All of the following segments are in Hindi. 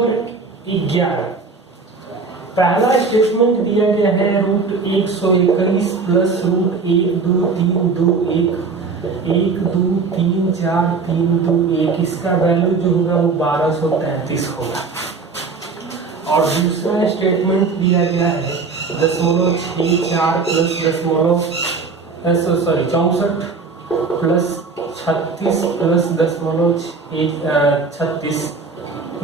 नंबर 11, पहला स्टेटमेंट दिया गया है √121 प्लस √12321 1234321, इसका वैल्यू जो होगा वो 1233 होगा। और दूसरा स्टेटमेंट दिया गया है 0.64 प्लस 64 प्लस 36 प्लस 0.36,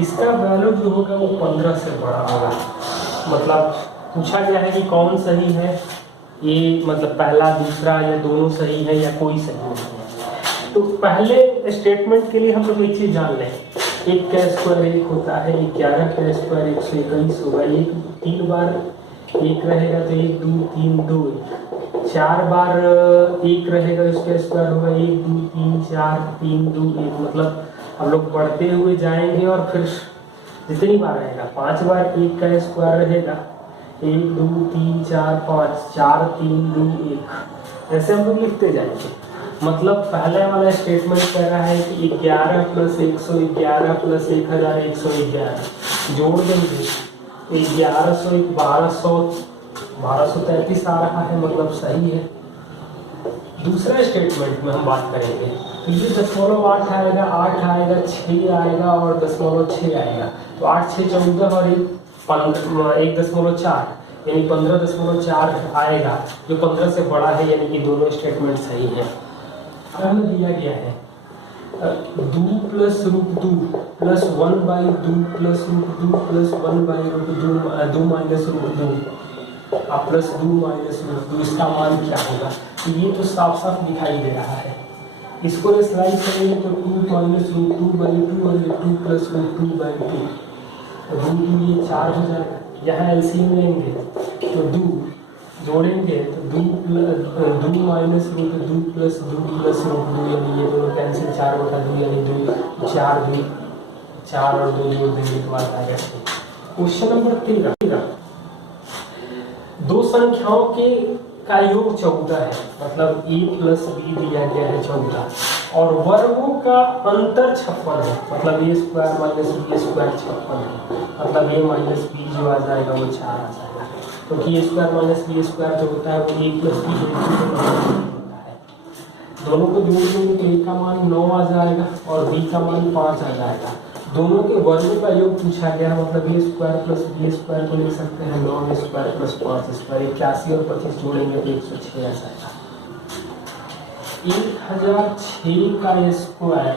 इसका वैल्यू जो होगा वो 15 से बड़ा होगा। मतलब पूछा गया है कि कौन सही है, ये मतलब पहला दूसरा या दोनों सही है या कोई सही नहीं है। तो पहले स्टेटमेंट के लिए हम लोग एक चीज जान लें, 1 का स्क्वायर 1 होता है, 11 का स्क्वायर 121 होगा, 3 बार 1 रहेगा तो 1 2 3 2, 4 बार 1 रहेगा उसका स्क्वायर होगा 1 2 3 4 3 2 1। मतलब हम लोग बढ़ते हुए जाएंगे और फिर जितनी बार रहेगा 5 बार 1 का स्क्वायर रहेगा 1 2 3 4 5 4 3 2 1, ऐसे हम लोग लिखते जाएंगे। मतलब पहले वाला स्टेटमेंट कह रहा है कि 11 प्लस 111 प्लस 1111 जोड़ देंगे 1233 आ रहा है, मतलब सही है। दूसरा स्टेटमेंट में हम बात करेंगे तो ये 0.8 आएगा, 8 आएगा, 6 आएगा और 0.6 आएगा, तो 8 6 14 और 1.4 यानी 15.4 आएगा, जो 15 से बड़ा है, यानी कि दोनों स्टेटमेंट सही है। हमें दिया गया है 2 plus √2 plus 1/2 plus √2 plus 1/2 minus √2 plus 2 minus √2, इसका मान क्या होगा? तो ये तो साफ साफ दिखाई दे रहा है। इसको स्लाइड करेंगे तो 2 माइनस √2/2 और ये 2 प्लस √2/2, √2 ये 4 हो जाएगा। यहाँ एलसीएम लेंगे तो 2 जोड़ेंगे तो 2 माइनस √2 प्लस 2 प्लस √2, यानी ये दोनों कैंसिल, 4/2 यानी 2 4 और 2 जोड़ देंगे तो आता है। क्वेश्चन नंबर 13, दो संख्याओं के का योग 14 है, मतलब a प्लस b दिया गया है 14 और वर्गों का अंतर 56 है, मतलब a square minus b square 56 है, मतलब a माइनस b जो आ जाएगा वो 4 आ जाएगा, क्योंकि a square minus b square जो होता है वो a प्लस b होता है। दोनों को जोड़ देंगे तो a का मान 9 आ जाएगा और b का मान 5 आ जाएगा। दोनों के वर्गों का योग पूछा गया है, मतलब a square plus b square को लिख सकते हैं 9 स्क्वायर प्लस 5 स्क्वायर, 81 और 25 जोड़ेंगे तो 106 आ जाएगा। 1006 का स्क्वायर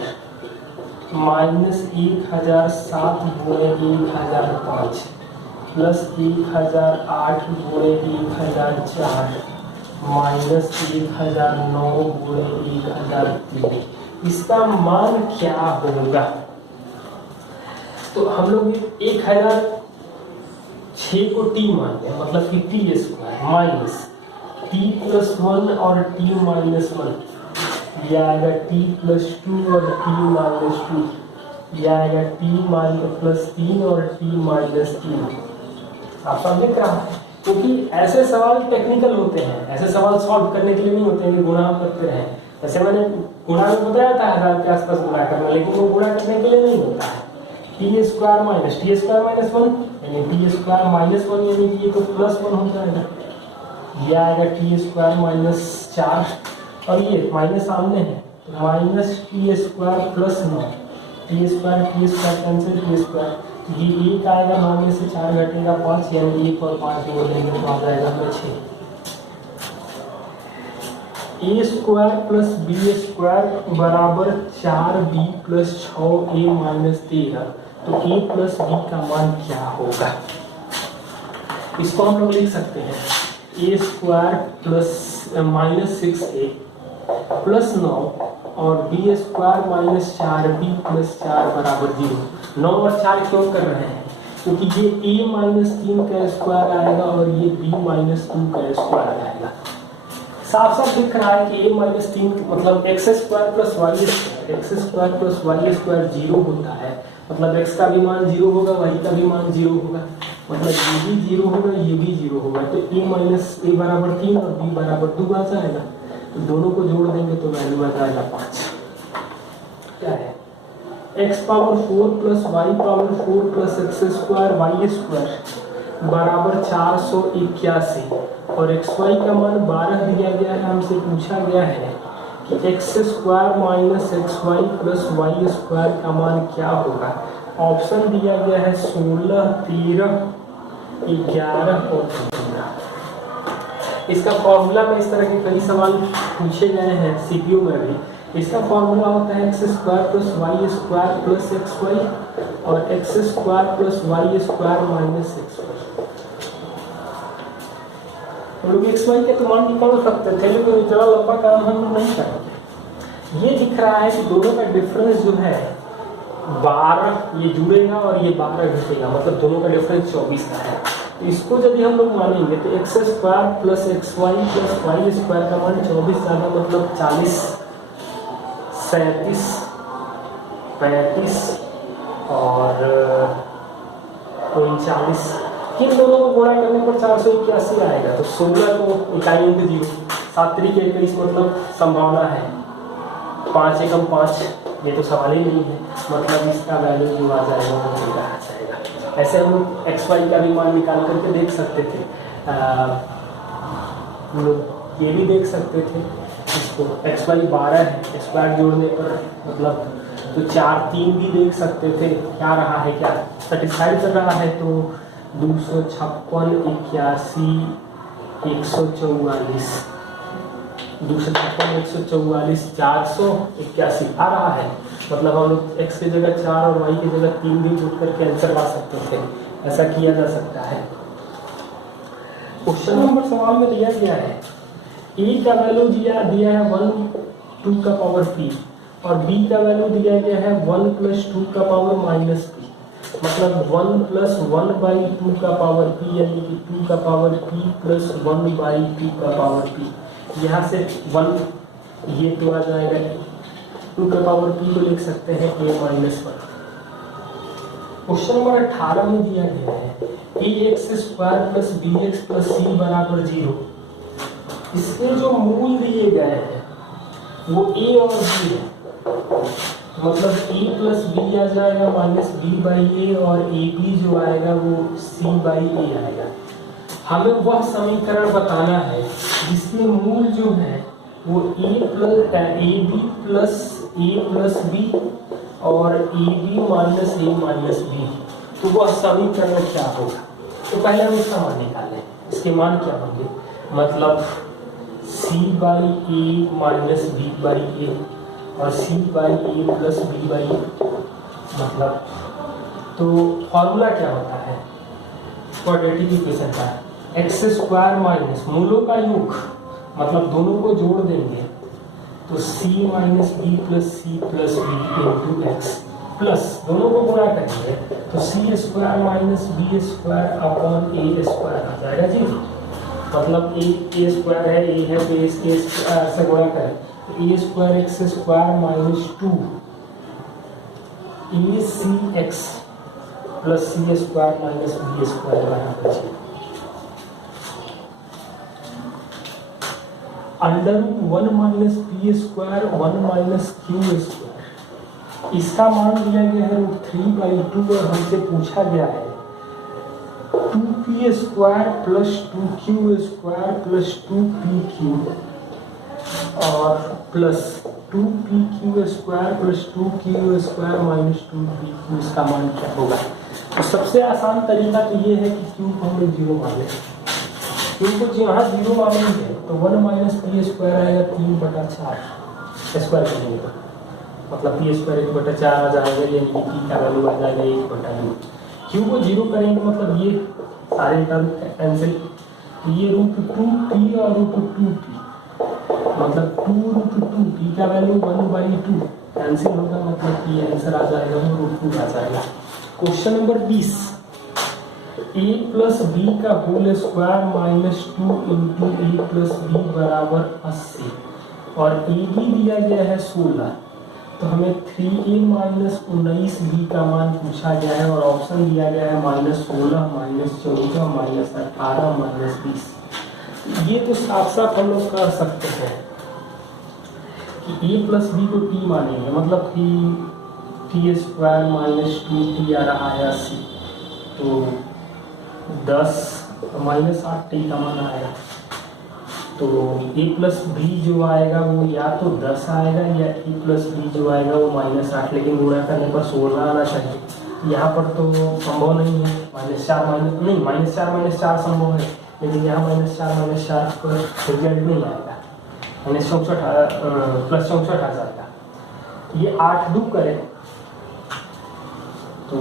माइनस 1007 गुणे 1005 प्लस 1008 गुणे 1004 माइनस 1009 गुणे 1003, इसका मान क्या होगा? तो हम लोग 1006 को t मान लें, मतलब कि t square minus t plus 1 और t माइनस 1, यह आएगा t प्लस 2 और t माइनस 2, यह आएगा t प्लस 3 और t माइनस 3। आप सब देख रहा है, क्योंकि ऐसे सवाल टेक्निकल होते हैं, ऐसे सवाल सॉल्व करने के लिए नहीं होते हैं कि गुणा करते रहे। वैसे मैंने गुणा में बताया था 1000 के आसपास गुणा करना, लेकिन वो गुणा करने के लिए नहीं होता है। टी स्क्वायर माइनस 1 यानी टी स्क्वायर माइनस 1 यानी कि ये तो प्लस 1 हो जाएगा, ये आएगा टी स्क्वायर माइनस 4 और ये माइनस सामने है तो minus T square plus 9, T square cancel, T square ये 1 आएगा, 9 में से 4 घटेगा 5, यानी 1 और 5 जोड़ देंगे तो आ जाएगा 6। a square plus b square बराबर 4b प्लस 6a माइनस 13, तो a प्लस b का मान क्या होगा? इसको हम लोग लिख सकते हैं a square plus minus 6a plus 9 और b square minus 4b plus 4 बराबर 0। 9 और 4 क्यों कर रहे हैं? क्योंकि ये a माइनस 3 का स्क्वायर आएगा और ये b माइनस 2 का स्क्वायर आएगा। साफ साफ दिख रहा है कि a माइनस 3 मतलब x square plus y square 0 होता है, मतलब x का भी मान 0 होगा, y का भी मान 0 होगा, मतलब ये भी 0 होगा, ये भी 0 होगा, तो a माइनस a बराबर 3 और b बराबर 2 आ जाएगा। तो दोनों को जोड़ देंगे तो वैल्यू आ जाएगा 5। क्या है x power 4 plus y power 4 plus x square y square बराबर 481 और xy का मान 12 दिया गया है। हमसे पूछा गया है कि x square minus x y plus y square का मान क्या होगा। ऑप्शन दिया गया है 16, 13, 11 और 15। इसका फॉर्मूला में इस तरह के कई सवाल पूछे गए हैं सीपीयू में भी। इसका फॉर्मूला होता है x square plus y square plus x y और x square plus y square minus x y. हम लोग एक्स वाई के तो मान निकाल सकते थे, लेकिन इतना लंबा काम हम लोग नहीं करेंगे। ये दिख रहा है कि दोनों का डिफरेंस जो है 12 ये जुड़ेगा और ये 12 घटेगा, मतलब दोनों का डिफरेंस 24 का है। तो इसको यदि हम लोग मानेंगे तो x square plus x y plus y square का मान 24 ज़्यादा मतलब 40, 37, 35 और 39। इन दोनों को गुणा करने पर 481 आएगा। तो 16 को इकाई अंक 0, 7 तरीके 21 मतलब संभावना है 5 एकम 5, ये तो सवाल ही नहीं है, मतलब इसका वैल्यू जो आ जाएगा वो क्या आ जाएगा। ऐसे हम लोग एक्स वाई का भी मान निकाल करके देख सकते थे। हम लोग ये भी देख सकते थे, इसको एक्स वाई 12 है, स्क्वायर जोड़ने पर मतलब तो 4, 3 भी देख सकते थे। क्या रहा है, क्या सेटिस्फाइड कर रहा है, तो 256, 81, 144, 256, 144, 481 आ रहा है। मतलब हम लोग x की जगह 4 और y की जगह 3 भी पुट करके आंसर पा सकते थे। ऐसा किया जा सकता है। क्वेश्चन नंबर सवाल में दिया गया है a का वैल्यू दिया है 1 2 का पावर p और b का वैल्यू दिया गया है 1 प्लस 2 का पावर माइनस p, मतलब 1 प्लस 1 बाई 2 का पावर p, यानी कि 2 का पावर p प्लस 1 बाई 2 का पावर p। यहाँ से 1 ये तो आ जाएगा, 2 का पावर p को लिख सकते हैं a माइनस 1। क्वेश्चन नंबर 18 में दिया गया है a x square plus b x plus c बराबर 0। इसके जो मूल दिए गए हैं वो a और b है, मतलब a प्लस बी आ जाएगा माइनस बी बाई ए और ए बी जो आएगा वो c बाई ए आएगा। हमें वह समीकरण बताना है जिसके मूल जो है वो a प्लस बी और a b minus a minus b, तो वह समीकरण क्या होगा। तो पहले हम इसका मान निकालें, इसके मान क्या होंगे, मतलब c by a minus b by a और c by a plus b by a, मतलब तो फॉर्मूला क्या होता है क्वाड्रेटिक इक्वेशन का, एक्स स्क्वायर माइनस मूलों का योग, मतलब दोनों को जोड़ देंगे तो c minus b plus c plus b into x plus दोनों को गुणा करेंगे तो c square minus b square upon a square आ जाएगा जी। मतलब ए स्क्वायर है, ए है तो ए से गुणा करें तो ए स्क्वायर एक्स स्क्वायर माइनस 2 ए सी एक्स प्लस सी स्क्वायर माइनस बी स्क्वायर बराबर 0। Under 1 minus P square 1 minus Q square, इसका मान दिया गया है √3/2 और हमसे पूछा गया है 2p square plus 2q square plus 2pq और plus 2pq square plus 2q square minus 2pq, इसका मान क्या होगा। तो सबसे आसान तरीका तो ये है कि q को हम लोग 0 मान लें, q को यहाँ 0 मानेंगे तो 1 माइनस पी स्क्वायर आएगा 3/4 स्क्वायर करेंगे तो मतलब पी स्क्वायर 1/4 आ जाएगा, यानी कि पी का वैल्यू आ जाएगा 1/2। क्यू को 0 करेंगे मतलब ये सारे टर्म कैंसिल, ये √2p और √2p मतलब 2√2p का वैल्यू 1/2 कैंसिल होगा, मतलब कि आंसर आ जाएगा √2 आ जाएगा। Question number 20 a plus b का whole square minus 2 into a plus b बराबर 80 और ए बी दिया गया है 16, तो हमें 3a माइनस 19b का मान पूछा गया है और ऑप्शन दिया गया है -16, -14, -18, -20। ये तो साफ साफ हम लोग कर सकते हैं कि a प्लस बी को t मानेंगे, मतलब कि टी स्क्वायर माइनस 2t आ रहा है 80, तो 10 माइनस 8t का मान आएगा। तो a प्लस बी जो आएगा वो या तो 10 आएगा या a प्लस बी जो आएगा वो माइनस 8, लेकिन गुणा करने पर 16 आना चाहिए। यहाँ पर तो संभव नहीं है, -4 संभव है, लेकिन यहाँ -4 पर रिजल्ट नहीं आएगा, प्लस 64 आ जाएगा। ये 8 डूब करे तो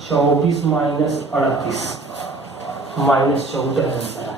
24 - 38 -14 आंसर